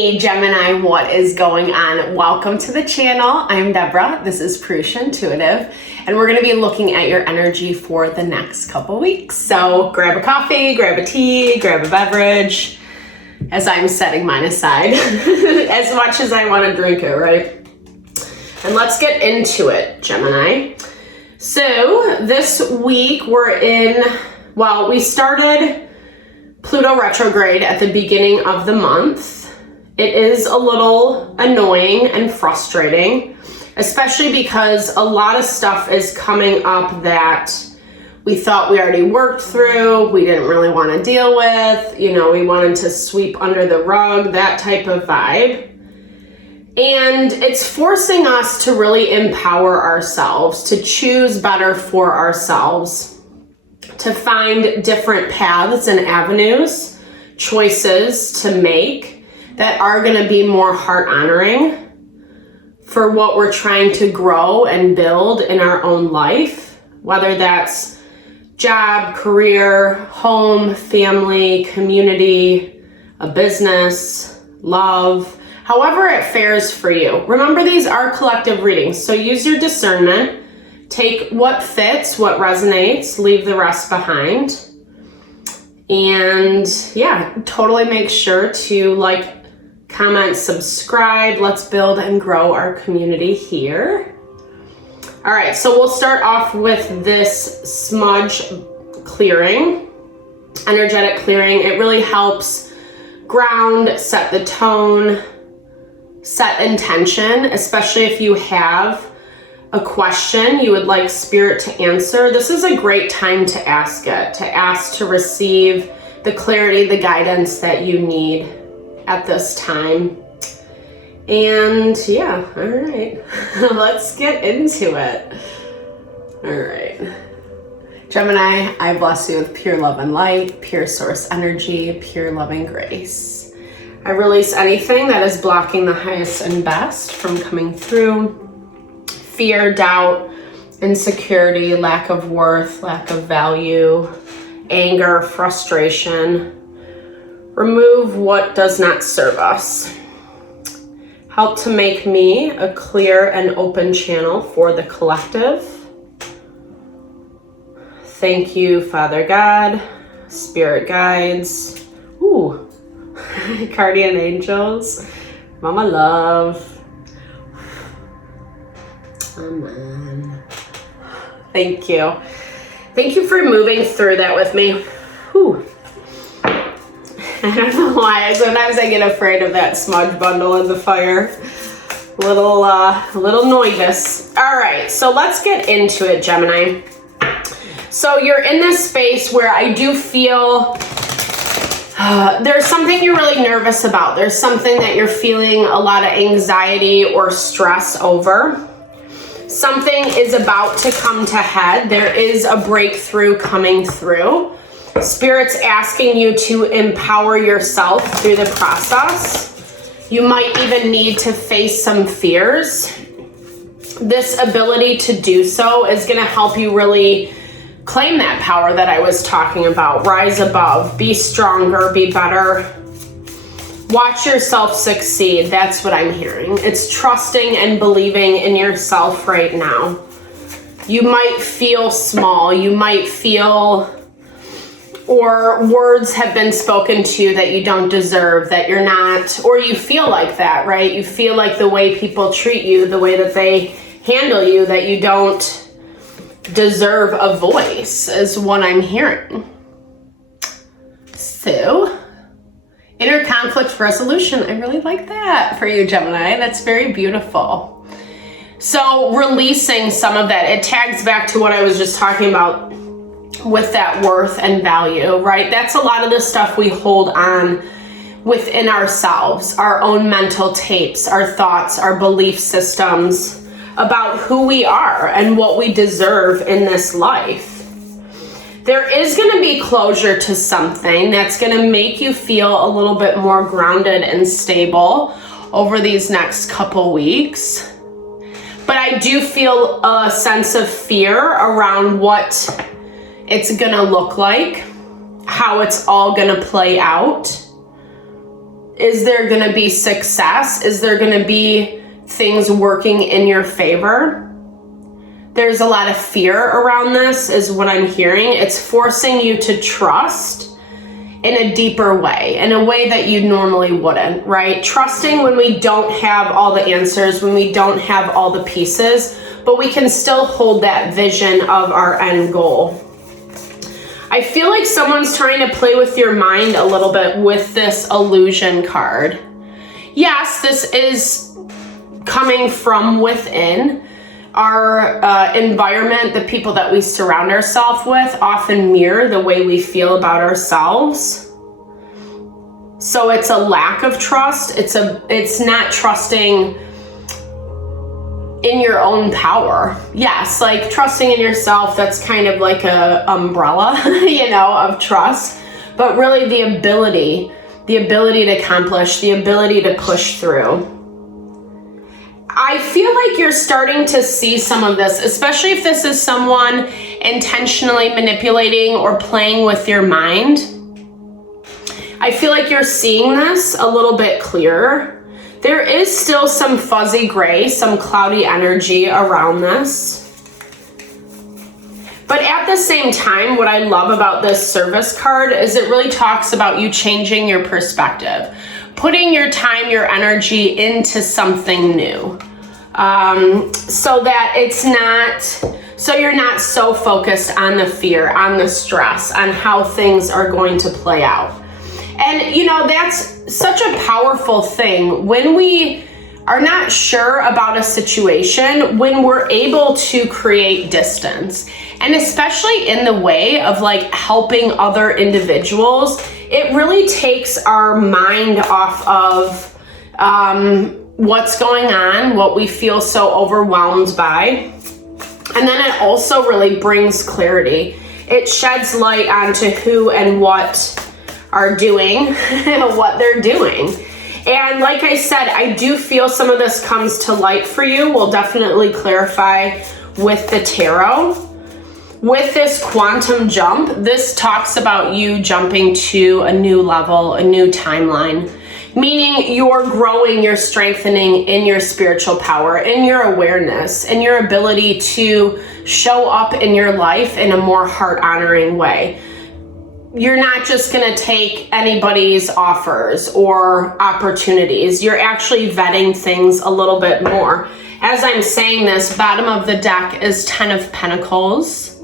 Hey Gemini, what is going on? Welcome to the channel. I'm Deborah. This is Purusha Intuitive, and we're going to be looking at your energy for the next couple weeks. So grab a coffee, grab a tea, grab a beverage, as I'm setting mine aside as much as I want to drink it, right? And let's get into it, Gemini. So this week we started Pluto retrograde at the beginning of the month. It is a little annoying and frustrating, especially because a lot of stuff is coming up that we thought we already worked through, we didn't really want to deal with, we wanted to sweep under the rug, that type of vibe. And it's forcing us to really empower ourselves, to choose better for ourselves, to find different paths and avenues, choices to make that are going to be more heart honoring for what we're trying to grow and build in our own life, whether that's job, career, home, family, community, a business, love, however it fares for you. Remember, these are collective readings, so use your discernment. Take what fits, what resonates, leave the rest behind. And yeah, totally make sure to like, comment, subscribe. Let's build and grow our community here. All right, so we'll start off with this smudge clearing, energetic clearing. It really helps ground, set the tone, set intention, especially if you have a question you would like spirit to answer. This is a great time to ask it, to receive the clarity, the guidance that you need at this time. And yeah, all right, let's get into it. All right, Gemini, I bless you with pure love and light, pure source energy, pure loving grace. I release anything that is blocking the highest and best from coming through. Fear, doubt, insecurity, lack of worth, lack of value, anger, frustration. Remove what does not serve us. Help to make me a clear and open channel for the collective. Thank you, Father God, Spirit Guides, Guardian Angels, Mama Love. Amen. Thank you. Thank you for moving through that with me. Whew. I don't know why. Sometimes I get afraid of that smudge bundle in the fire. Little nervous. All right, so let's get into it, Gemini. So you're in this space where I do feel there's something you're really nervous about. There's something that you're feeling a lot of anxiety or stress over. Something is about to come to head. There is a breakthrough coming through. Spirit's asking you to empower yourself through the process. You might even need to face some fears. This ability to do so is going to help you really claim that power that I was talking about. Rise above, be stronger, be better. Watch yourself succeed. That's what I'm hearing. It's trusting and believing in yourself right now. You might feel small. You might feel, or words have been spoken to you that you don't deserve, that you're not, or you feel like that, right? You feel like the way people treat you, the way that they handle you, that you don't deserve a voice, is what I'm hearing. So, inner conflict resolution. I really like that for you, Gemini. That's very beautiful. So releasing some of that, it tags back to what I was just talking about with that worth and value, right? That's a lot of the stuff we hold on within ourselves, our own mental tapes, our thoughts, our belief systems about who we are and what we deserve in this life. There is going to be closure to something that's going to make you feel a little bit more grounded and stable over these next couple weeks. But I do feel a sense of fear around what it's going to look like, how it's all going to play out. Is there going to be success? Is there going to be things working in your favor? There's a lot of fear around this, is what I'm hearing. It's forcing you to trust in a deeper way, in a way that you normally wouldn't, right? Trusting when we don't have all the answers, when we don't have all the pieces, but we can still hold that vision of our end goal. I feel like someone's trying to play with your mind a little bit with this illusion card. Yes, this is coming from within. Our environment, the people that we surround ourselves with, often mirror the way we feel about ourselves. So it's a lack of trust. It's not trusting in your own power. Yes, like trusting in yourself, that's kind of like a umbrella, of trust. But really the ability to accomplish, the ability to push through. I feel like you're starting to see some of this, especially if this is someone intentionally manipulating or playing with your mind. I feel like you're seeing this a little bit clearer. There is still some fuzzy gray, some cloudy energy around this. But at the same time, what I love about this service card is it really talks about you changing your perspective, putting your time, your energy into something new. So that you're not so focused on the fear, on the stress, on how things are going to play out. And that's such a powerful thing when we are not sure about a situation, when we're able to create distance. And especially in the way of like helping other individuals, it really takes our mind off of what's going on, what we feel so overwhelmed by. And then it also really brings clarity. It sheds light onto who and what are doing what they're doing. And like I said, I do feel some of this comes to light for you. We'll definitely clarify with the tarot. With this quantum jump, this talks about you jumping to a new level, a new timeline, meaning you're growing, you're strengthening in your spiritual power, in your awareness, and your ability to show up in your life in a more heart-honoring way. You're not just going to take anybody's offers or opportunities. You're actually vetting things a little bit more. As I'm saying this, bottom of the deck is 10 of Pentacles.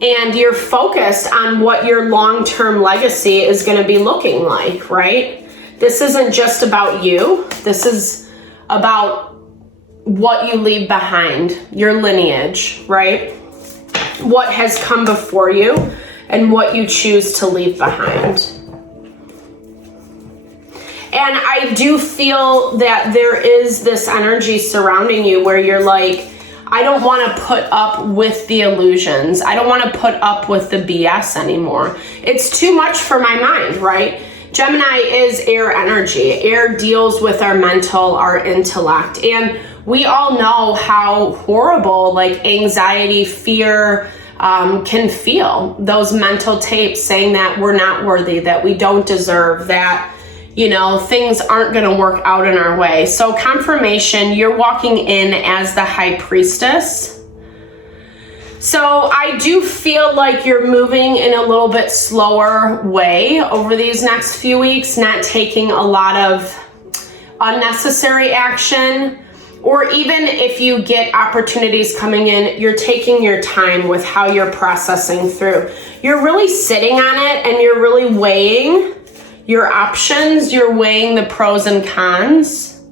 And you're focused on what your long-term legacy is going to be looking like, right? This isn't just about you. This is about what you leave behind, your lineage, right? What has come before you and what you choose to leave behind. And I do feel that there is this energy surrounding you where you're like, I don't want to put up with the illusions. I don't want to put up with the BS anymore. It's too much for my mind, right? Gemini is air energy. Air deals with our mental, our intellect. And we all know how horrible like anxiety, fear can feel. Those mental tapes saying that we're not worthy, that we don't deserve, that things aren't going to work out in our way. So confirmation, you're walking in as the high priestess. So I do feel like you're moving in a little bit slower way over these next few weeks, not taking a lot of unnecessary action. Or even if you get opportunities coming in, you're taking your time with how you're processing through. You're really sitting on it and you're really weighing your options. You're weighing the pros and cons.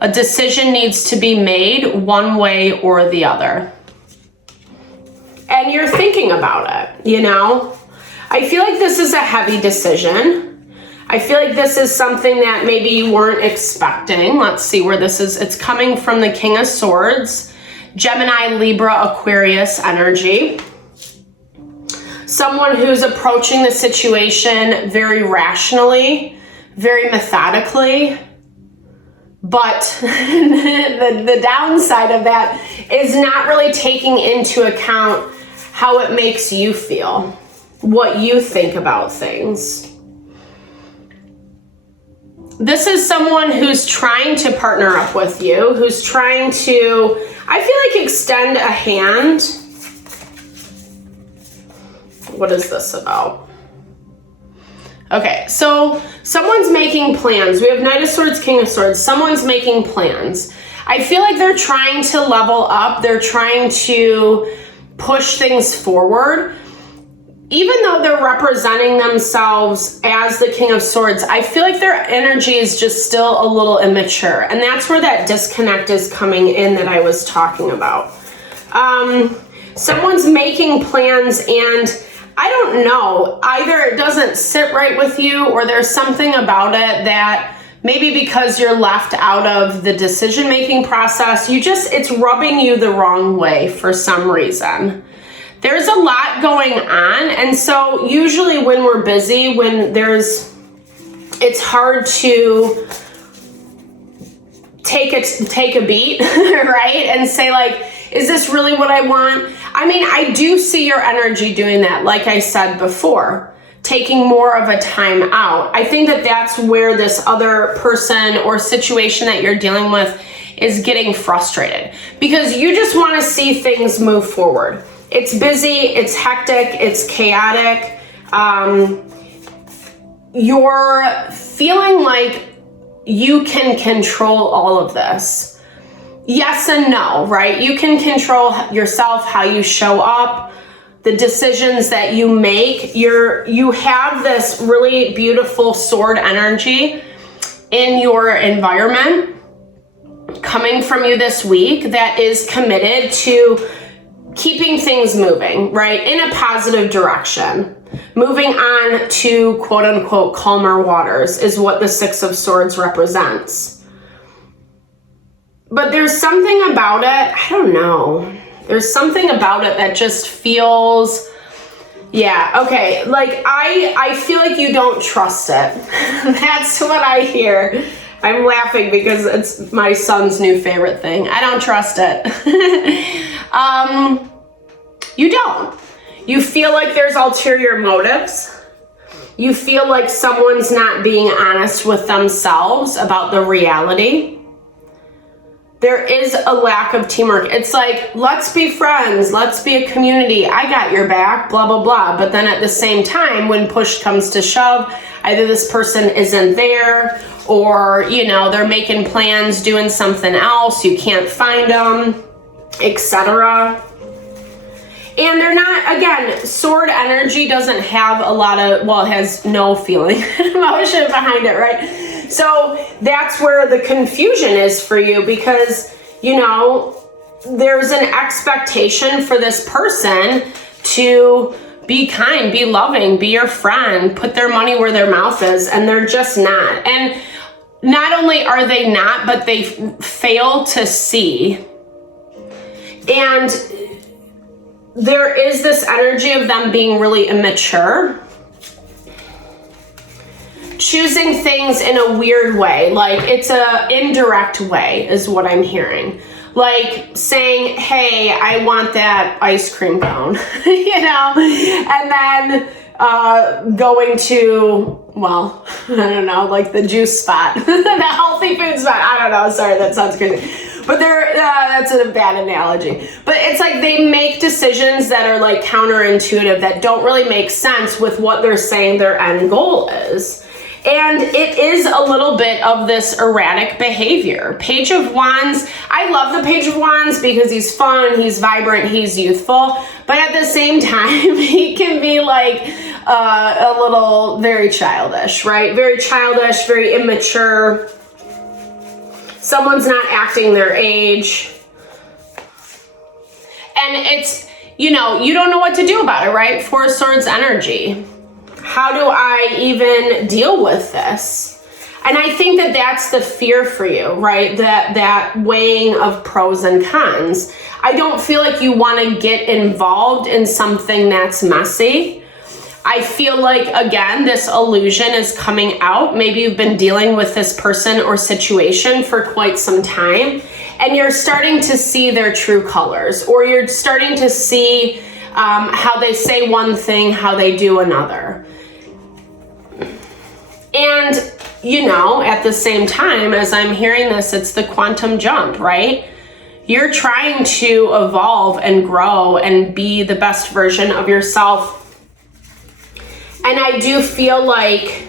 A decision needs to be made one way or the other. And you're thinking about it, I feel like this is a heavy decision. I feel like this is something that maybe you weren't expecting. Let's see where this is. It's coming from the King of Swords, Gemini, Libra, Aquarius energy. Someone who's approaching the situation very rationally, very methodically. But the downside of that is not really taking into account how it makes you feel, what you think about things. This is someone who's trying to partner up with you, who's trying to, I feel like, extend a hand. What is this about? Okay, so someone's making plans. We have Knight of Swords, King of Swords. Someone's making plans. I feel like they're trying to level up. They're trying to push things forward. Even though they're representing themselves as the King of Swords, I feel like their energy is just still a little immature. And that's where that disconnect is coming in that I was talking about. Someone's making plans, and I don't know, either it doesn't sit right with you, or there's something about it that maybe because you're left out of the decision-making process, it's rubbing you the wrong way for some reason. There's a lot going on, and so usually when we're busy, it's hard to take a beat, right? And say, like, is this really what I want? I mean, I do see your energy doing that, like I said before, taking more of a time out. I think that that's where this other person or situation that you're dealing with is getting frustrated, because you just want to see things move forward. It's busy, it's hectic, it's chaotic. You're feeling like you can control all of this. Yes and no, right? You can control yourself, how you show up, the decisions that you make. You have this really beautiful sword energy in your environment coming from you this week that is committed to keeping things moving, right, in a positive direction. Moving on to quote unquote calmer waters is what the Six of Swords represents. But there's something about it, I don't know. There's something about it that just feels, yeah, okay. Like I feel like you don't trust it. That's what I hear. I'm laughing because it's my son's new favorite thing. I don't trust it. You don't. You feel like there's ulterior motives. You feel like someone's not being honest with themselves about the reality. There is a lack of teamwork. It's like, let's be friends. Let's be a community. I got your back, blah, blah, blah. But then at the same time, when push comes to shove, either this person isn't there, or, they're making plans, doing something else. You can't find them, etc. And they're not, again, sword energy doesn't have a lot of, it has no feeling, emotion behind it, right? So that's where the confusion is for you, because, there's an expectation for this person to be kind, be loving, be your friend, put their money where their mouth is, and they're just not. And not only are they not, but they fail to see. And there is this energy of them being really immature, choosing things in a weird way, like it's a indirect way is what I'm hearing. Like saying, hey, I want that ice cream cone, and then going to, I don't know, like the juice spot, the healthy food spot. I don't know. Sorry, that sounds crazy. But that's a bad analogy. But it's like they make decisions that are like counterintuitive, that don't really make sense with what they're saying their end goal is. And it is a little bit of this erratic behavior. Page of Wands, I love the Page of Wands because he's fun, he's vibrant, he's youthful. But at the same time, he can be like a little very childish, right? Very childish, very immature. Someone's not acting their age. And it's, you don't know what to do about it, right? Four of Swords energy. How do I even deal with this? And I think that that's the fear for you, right? That weighing of pros and cons. I don't feel like you want to get involved in something that's messy. I feel like, again, this illusion is coming out. Maybe you've been dealing with this person or situation for quite some time, and you're starting to see their true colors, or you're starting to see how they say one thing, how they do another. And at the same time, as I'm hearing this, it's the quantum jump, right? You're trying to evolve and grow and be the best version of yourself. And I do feel like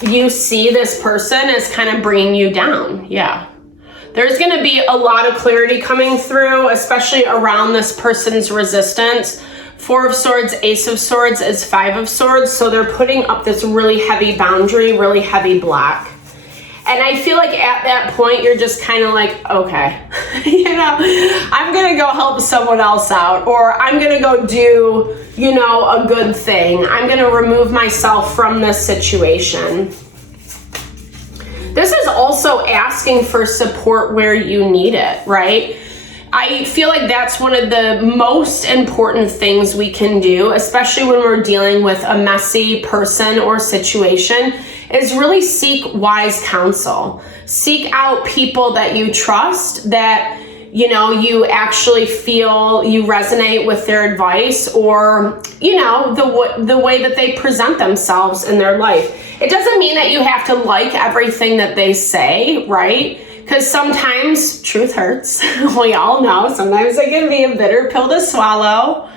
you see this person as kind of bringing you down. Yeah. There's going to be a lot of clarity coming through, especially around this person's resistance. 4 of Swords, Ace of Swords is 5 of Swords. So they're putting up this really heavy boundary, really heavy block. And I feel like at that point, you're just kind of like, okay, I'm going to go help someone else out, or I'm going to go do, a good thing. I'm going to remove myself from this situation. This is also asking for support where you need it, right? I feel like that's one of the most important things we can do, especially when we're dealing with a messy person or situation, is really seek wise counsel. Seek out people that you trust, that you actually feel you resonate with their advice, or the way that they present themselves in their life. It doesn't mean that you have to like everything that they say, right? Because sometimes truth hurts. We all know sometimes it can be a bitter pill to swallow.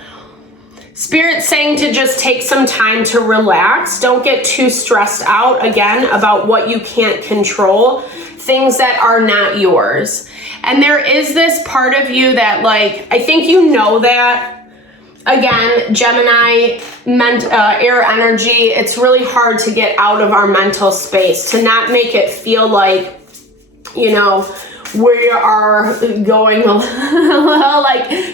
Spirit's saying to just take some time to relax. Don't get too stressed out, again, about what you can't control, things that are not yours. And there is this part of you that, I think that. Again, Gemini, air energy, it's really hard to get out of our mental space, to not make it feel like, we are going a little,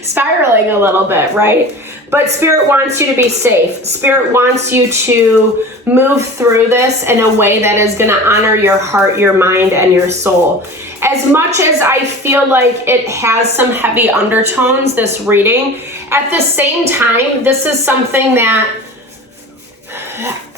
spiraling a little bit, right? But Spirit wants you to be safe. Spirit wants you to move through this in a way that is going to honor your heart, your mind, and your soul. As much as I feel like it has some heavy undertones, this reading, at the same time, this is something that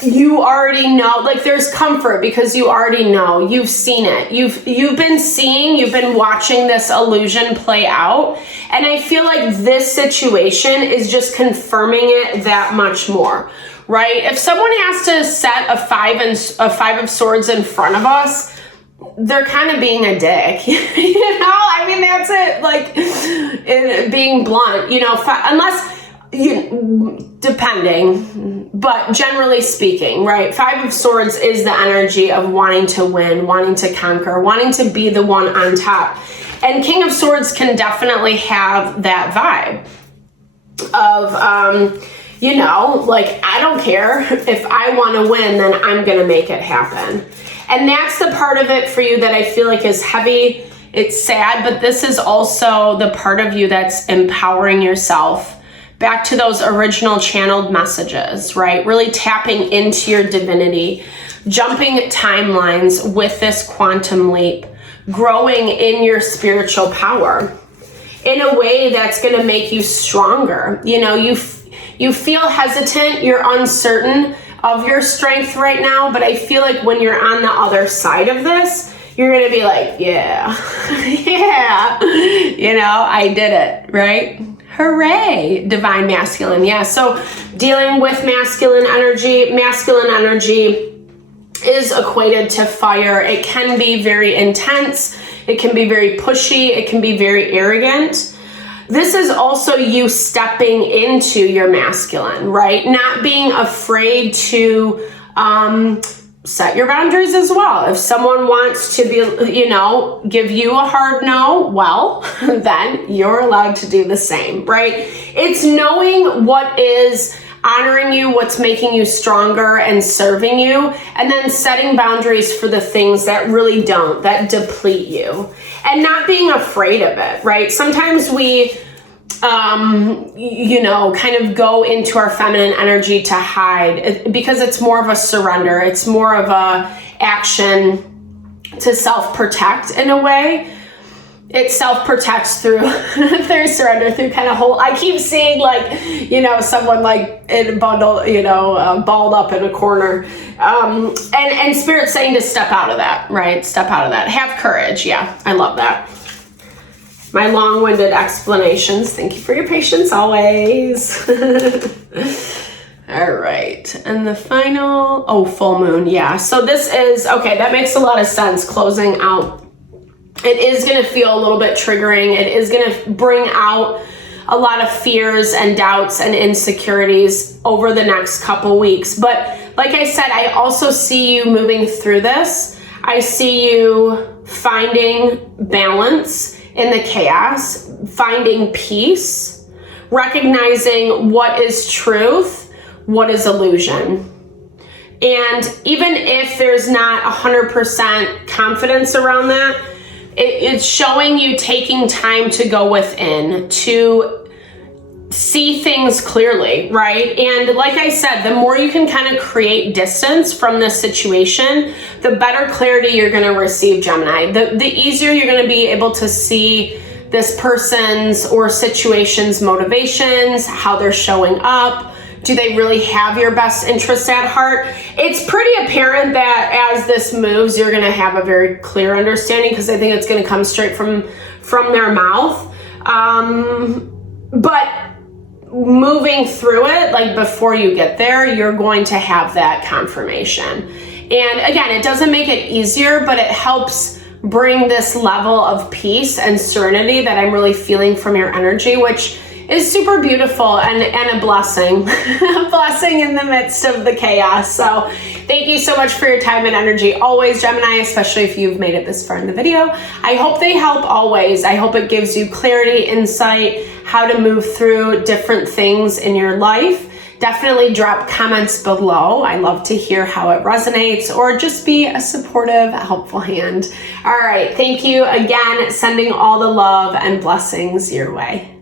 you already know. There's comfort because you already know. You've seen it. You've been watching this illusion play out. And I feel like this situation is just confirming it that much more, right? If someone has to set a 5 of Swords in front of us, they're kind of being a dick, that's it, being blunt, unless depending, but generally speaking, right? 5 of Swords is the energy of wanting to win, wanting to conquer, wanting to be the one on top. And King of Swords can definitely have that vibe of, I don't care. If I want to win, then I'm going to make it happen. And that's the part of it for you that I feel like is heavy. It's sad, but this is also the part of you that's empowering yourself back to those original channeled messages, right? Really tapping into your divinity, jumping timelines with this quantum leap, growing in your spiritual power in a way that's going to make you stronger. You feel hesitant, you're uncertain of your strength right now, but I feel like when you're on the other side of this, you're going to be like, yeah, I did it, right? Hooray, divine masculine. Yeah, so dealing with masculine energy is equated to fire. It can be very intense. It can be very pushy. It can be very arrogant. This is also you stepping into your masculine, right? Not being afraid to set your boundaries as well. If someone wants to be, give you a hard no, well, then you're allowed to do the same, right? It's knowing what is honoring you, what's making you stronger and serving you, and then setting boundaries for the things that really don't, that deplete you, and not being afraid of it, right? Sometimes we kind of go into our feminine energy to hide because it's more of a surrender. It's more of a action to self-protect in a way. It self-protects through surrender, through kind of I keep seeing someone in a bundle, balled up in a corner. And Spirit's saying to step out of that, right? Step out of that. Have courage. Yeah, I love that. My long-winded explanations. Thank you for your patience always. All right, and the final, oh, full moon, yeah. So this is, okay, that makes a lot of sense, closing out. It is gonna feel a little bit triggering. It is gonna bring out a lot of fears and doubts and insecurities over the next couple weeks. But like I said, I also see you moving through this. I see you finding balance in the chaos, finding peace, recognizing what is truth, what is illusion. And even if there's not 100% confidence around that, it's showing you taking time to go within, to see things clearly, right? And like I said, the more you can kind of create distance from this situation, the better clarity you're going to receive, Gemini. The easier you're going to be able to see this person's or situation's motivations, how they're showing up. Do they really have your best interest at heart? It's pretty apparent that as this moves, you're gonna have a very clear understanding, because I think it's gonna come straight from their mouth. But moving through it, like before you get there, you're going to have that confirmation. And again, it doesn't make it easier, but it helps bring this level of peace and serenity that I'm really feeling from your energy, which is super beautiful and a blessing, a blessing in the midst of the chaos. So thank you so much for your time and energy always, Gemini, especially if you've made it this far in the video. I hope they help always. I hope it gives you clarity, insight, how to move through different things in your life. Definitely drop comments below. I love to hear how it resonates, or just be a supportive, helpful hand. All right, thank you again, sending all the love and blessings your way.